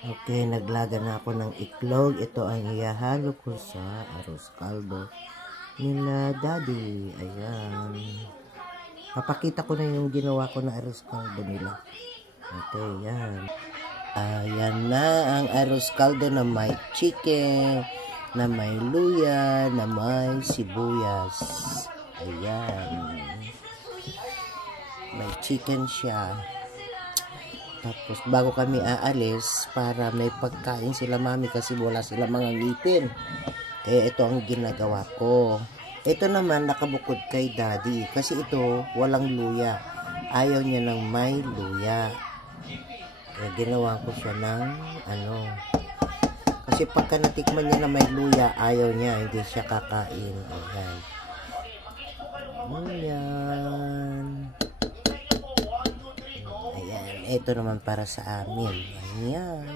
Okay, naglaga na ako ng itlog. Ito ang ihahalo ko sa arroz caldo nila daddy. Ayan. Papakita ko na yung ginawa ko na arroz caldo nila. Okay, yan. Ayan na ang arroz caldo na may chicken, na may luya, na may sibuyas. Ayan. May chicken siya. Tapos bago kami aalis para may pagkain sila mami kasi wala sila mga ngipin. Kaya ito ang ginagawa ko. Ito naman nakabukod kay daddy kasi ito walang luya. Ayaw niya ng may luya. Kaya ginawa ko siya ng kasi pagka natikman niya na may luya, ayaw niya, hindi siya kakain. Ayan. Ayan. Ayan, ito naman para sa amin. Ayan.